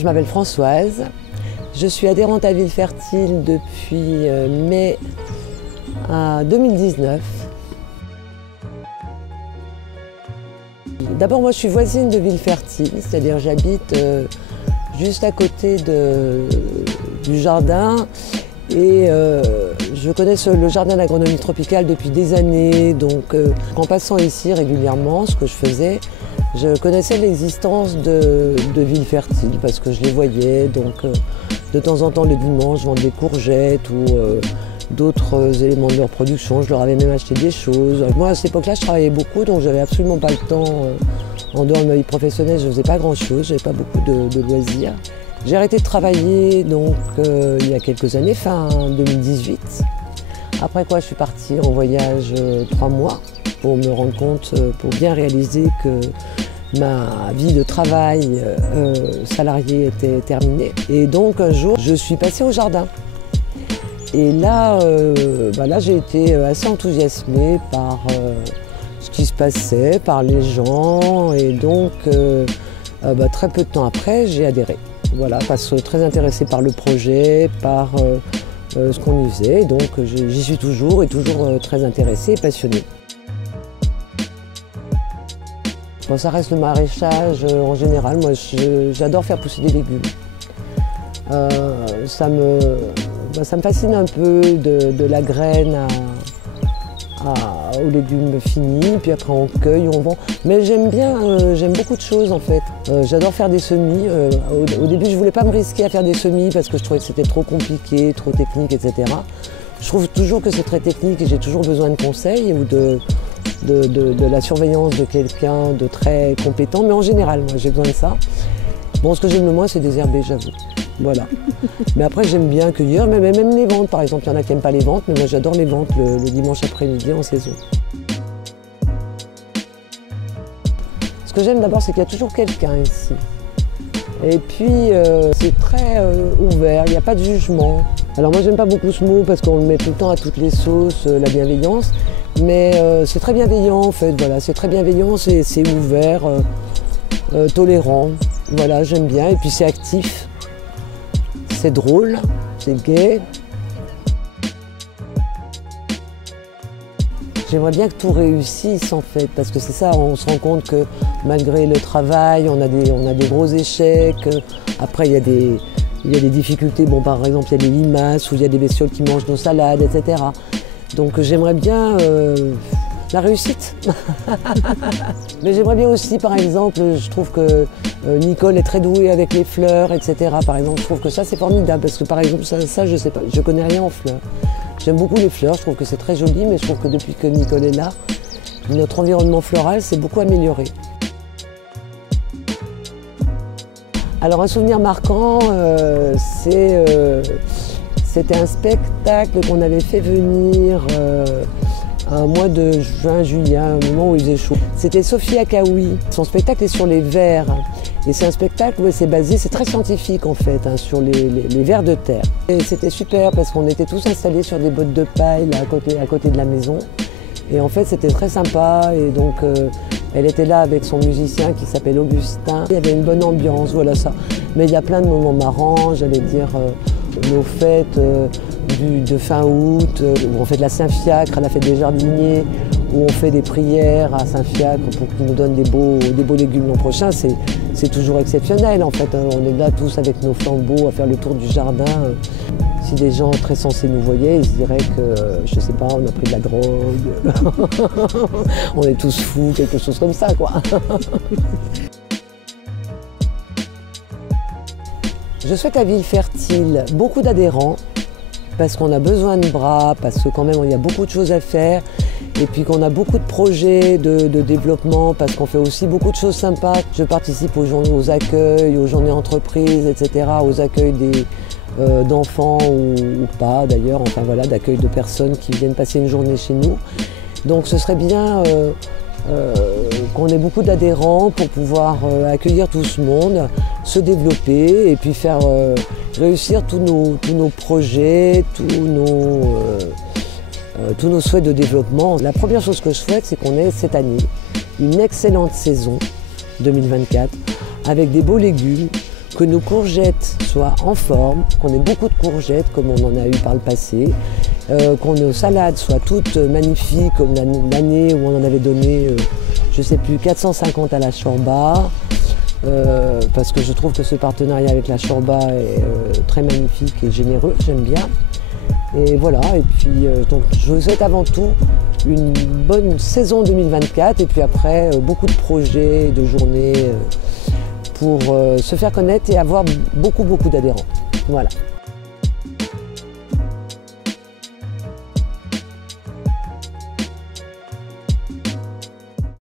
Je m'appelle Françoise, je suis adhérente à Villefertile depuis mai 2019. D'abord, moi je suis voisine de Villefertile, c'est-à-dire j'habite juste à côté du jardin et je connais le jardin d'agronomie tropicale depuis des années, donc en passant ici régulièrement, ce que je faisais, je connaissais l'existence de Villefertile parce que je les voyais, donc de temps en temps le dimanche, je vendais des courgettes ou d'autres éléments de leur production. Je leur avais même acheté des choses. Moi à cette époque-là, je travaillais beaucoup, donc j'avais absolument pas le temps. En dehors de ma vie professionnelle, je faisais pas grand-chose, j'avais pas beaucoup de loisirs. J'ai arrêté de travailler donc il y a quelques années, fin 2018. Après quoi, je suis partie en voyage 3 mois pour me rendre compte, pour bien réaliser que ma vie de travail salarié était terminée. Et donc un jour, je suis passée au jardin. Et là, j'ai été assez enthousiasmée par ce qui se passait, par les gens. Et donc, très peu de temps après, j'ai adhéré. Voilà, parce que très intéressée par le projet, par ce qu'on y faisait. Donc j'y suis toujours et toujours très intéressée et passionnée. Bon, ça reste le maraîchage en général. Moi, j'adore faire pousser des légumes. Ça me fascine un peu de la graine aux légumes finis, puis après on cueille, on vend. Mais j'aime beaucoup de choses en fait. J'adore faire des semis. Au début, je ne voulais pas me risquer à faire des semis parce que je trouvais que c'était trop compliqué, trop technique, etc. Je trouve toujours que c'est très technique et j'ai toujours besoin de conseils ou de la surveillance de quelqu'un de très compétent. Mais en général, moi, j'ai besoin de ça. Bon, ce que j'aime le moins, c'est désherber, j'avoue. Voilà. Mais après, j'aime bien cueillir, mais même les ventes, par exemple. Il y en a qui n'aiment pas les ventes, mais moi, j'adore les ventes le dimanche après-midi en saison. Ce que j'aime d'abord, c'est qu'il y a toujours quelqu'un ici. Et puis, c'est très ouvert, il n'y a pas de jugement. Alors moi, j'aime pas beaucoup ce mot parce qu'on le met tout le temps à toutes les sauces, la bienveillance. Mais c'est très bienveillant, en fait. Voilà, c'est très bienveillant, c'est ouvert, tolérant. Voilà, j'aime bien. Et puis, c'est actif. C'est drôle, c'est gai. J'aimerais bien que tout réussisse en fait, parce que c'est ça, on se rend compte que malgré le travail, on a des gros échecs. Après, il y a des difficultés. Bon, par exemple, il y a des limaces ou il y a des bestioles qui mangent nos salades, etc. Donc j'aimerais bien la réussite. Mais j'aimerais bien aussi, par exemple, je trouve que Nicole est très douée avec les fleurs, etc. Par exemple, je trouve que ça c'est formidable, parce que par exemple, ça je sais pas, je connais rien en fleurs. J'aime beaucoup les fleurs, je trouve que c'est très joli, mais je trouve que depuis que Nicole est là, notre environnement floral s'est beaucoup amélioré. Alors un souvenir marquant, c'était un spectacle qu'on avait fait venir un mois de juin-juillet, un moment où il faisait chaud. C'était Sophie Akaoui. Son spectacle est sur les vers. Et c'est un spectacle où c'est basé, c'est très scientifique en fait, hein, sur les vers de terre. Et c'était super parce qu'on était tous installés sur des bottes de paille là, à côté de la maison. Et en fait, c'était très sympa. Et donc, elle était là avec son musicien qui s'appelle Augustin. Il y avait une bonne ambiance, voilà ça. Mais il y a plein de moments marrants, j'allais dire, nos fêtes de fin août, où on fait de la Saint-Fiacre, à la fête des jardiniers, où on fait des prières à Saint-Fiacre pour qu'il nous donne des beaux légumes l'an prochain. C'est toujours exceptionnel en fait. On est là tous avec nos flambeaux à faire le tour du jardin. Si des gens très sensés nous voyaient, ils se diraient que, je sais pas, on a pris de la drogue, on est tous fous, quelque chose comme ça quoi. Je souhaite à Villefertile beaucoup d'adhérents, parce qu'on a besoin de bras, parce que quand même il y a beaucoup de choses à faire, et puis qu'on a beaucoup de projets de développement, parce qu'on fait aussi beaucoup de choses sympas. Je participe aux accueils, aux journées entreprises, etc., aux accueils d'enfants ou pas d'ailleurs, enfin voilà, d'accueil de personnes qui viennent passer une journée chez nous. Donc ce serait bien qu'on ait beaucoup d'adhérents pour pouvoir accueillir tout ce monde, se développer et puis faire réussir tous nos projets, tous nos souhaits de développement. La première chose que je souhaite, c'est qu'on ait cette année une excellente saison 2024 avec des beaux légumes, que nos courgettes soient en forme, qu'on ait beaucoup de courgettes comme on en a eu par le passé, qu'on nos salades soient toutes magnifiques comme l'année où on en avait donné, je ne sais plus, 450 à la Shorba, parce que je trouve que ce partenariat avec la Shorba est très magnifique et généreux, j'aime bien. Et voilà, et puis donc je vous souhaite avant tout une bonne saison 2024 et puis après beaucoup de projets, de journées pour se faire connaître et avoir beaucoup d'adhérents. Voilà.